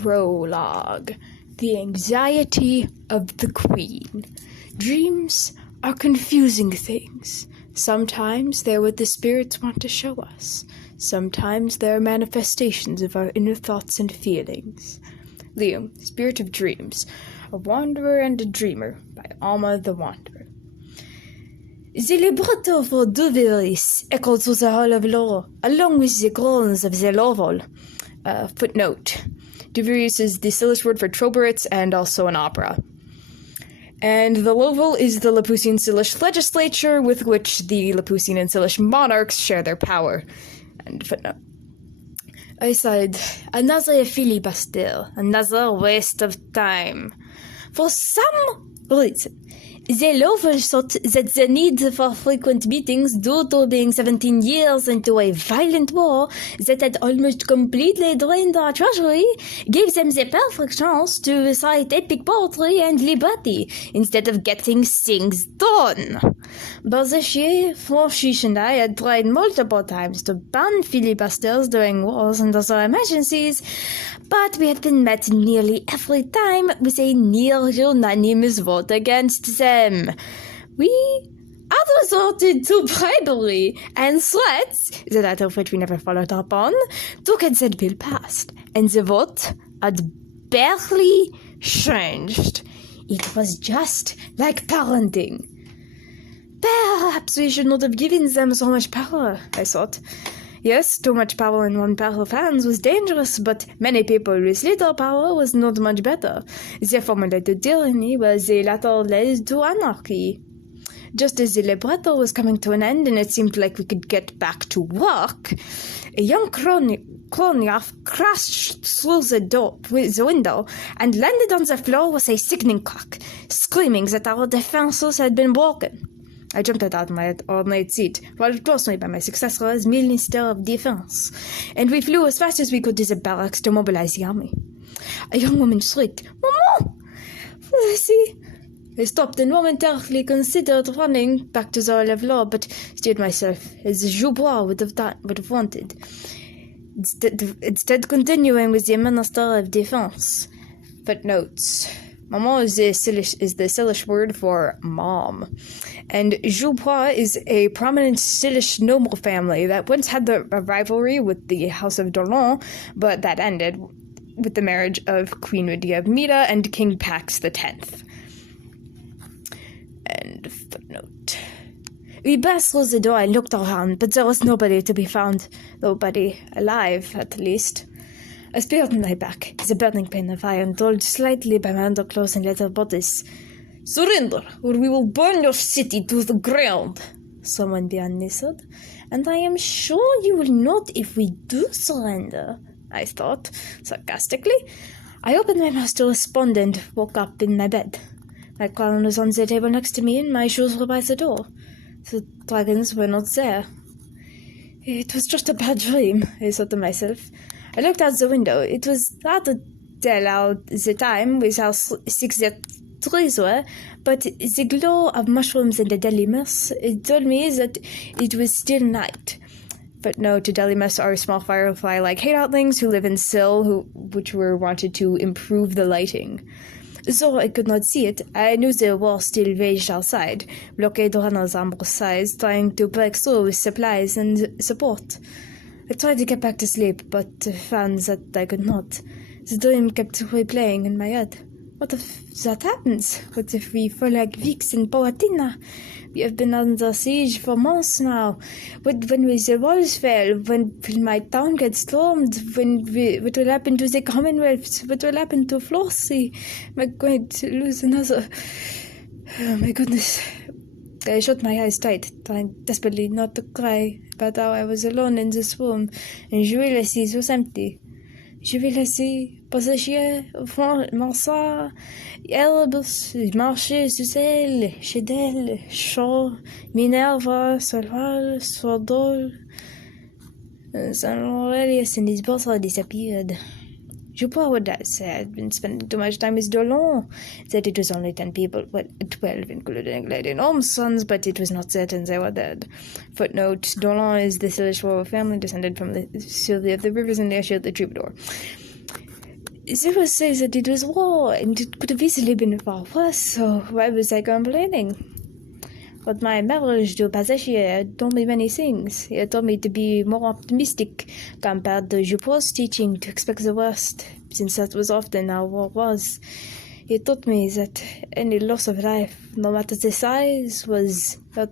Prologue. The anxiety of the Queen. Dreams are confusing things. Sometimes they're what the spirits want to show us. Sometimes they're manifestations of our inner thoughts and feelings. Liam, Spirit of Dreams, A Wanderer and a Dreamer, by Alma the Wanderer. The libretto for Duveris echoed through the hall of law, along with the groans of the Lovel. Footnote. Duveris is the Sylish word for trobberets and also an opera. And the Lovel is the Lepusian-Sylish legislature with which the Lepusian and Sylish monarchs share their power. And footnote. I sighed, another filibuster, another waste of time. For some reason, the Lovel thought that the need for frequent meetings due to being 17 years into a violent war that had almost completely drained our treasury gave them the perfect chance to recite epic poetry and libretti instead of getting things done. But this year, Francis and I had tried multiple times to ban filibusters during wars and other emergencies, but we had been met nearly every time with a near-unanimous vote against them. We had resorted to bribery and threats, the latter of which we never followed up on, to get that bill passed, and the vote had barely changed. It was just like parenting. Perhaps we should not have given them so much power, I thought. Yes, too much power in one pair of hands was dangerous, but many people with little power was not much better. The former led to tyranny, while the latter led to anarchy. Just as the libretto was coming to an end and it seemed like we could get back to work, a young Kloniaf crashed through the window and landed on the floor with a sickening crack, screaming that our defenses had been broken. I jumped out of my ornate seat, followed closely by my successor as Minister of Defense, and we flew as fast as we could to the barracks to mobilize the army. A young woman shrieked, "Maman! Lucy!" I stopped and momentarily considered running back to the Hall of Law, but steered myself as Joubois would have wanted. Instead continuing with the Minister of Defense. Footnotes. Maman is the Sylish word for mom. And Joubois is a prominent Sylish noble family that once had a rivalry with the House of Dolan, but that ended with the marriage of Queen Medea of Mida and King Pax X. End footnote. We burst through the door and looked around, but there was nobody to be found. Nobody alive, at least. I speared on my back, the burning pain of iron dulled slightly by my underclothes and leather bodice. "Surrender, or we will burn your city to the ground," someone behind me said. "And I am sure you will not if we do surrender," I thought, sarcastically. I opened my mouth to respond and woke up in my bed. My crown was on the table next to me and my shoes were by the door. The dragons were not there. It was just a bad dream, I thought to myself. I looked out the window. It was hard to tell out the time with how thick the trees were, but the glow of mushrooms and the delimus told me that it was still night. But no, to delimus are small firefly-like hideoutlings who live in Syl, which were wanted to improve the lighting. Though I could not see it, I knew the war still raged outside, blockade runners on both sides, trying to break through with supplies and support. I tried to get back to sleep, but found that I could not. The dream kept replaying in my head. What if that happens? What if we fall like Vix and Powatina? We have been under siege for months now. When will the walls fail? When will my town get stormed? What will happen to the Commonwealth? What will happen to Flossie? Am I going to lose another? Oh my goodness. I shut my eyes tight, trying desperately not to cry about how I was alone in this room, and Jules was empty. Jules, Passagier, Marsa, Herbes, Marché, Suzel, Chedel, Shaw, Minerva, Solval, Swordol. San Aurelius and his brother disappeared. Joubois would have said, been spending too much time with Dolan, that it was only 10 people, well, 12 including Lady Norm's sons, but it was not certain they were dead. Footnote, Dolan is the Sylish royal family descended from the Sylvia of the rivers and they shared the troubadour. Zero says that it was war, and it could have easily been far worse, so why was I complaining? But my marriage to Pasachia told me many things. It told me to be more optimistic compared to Jupo's teaching to expect the worst, since that was often how war was. It taught me that any loss of life, no matter the size, was a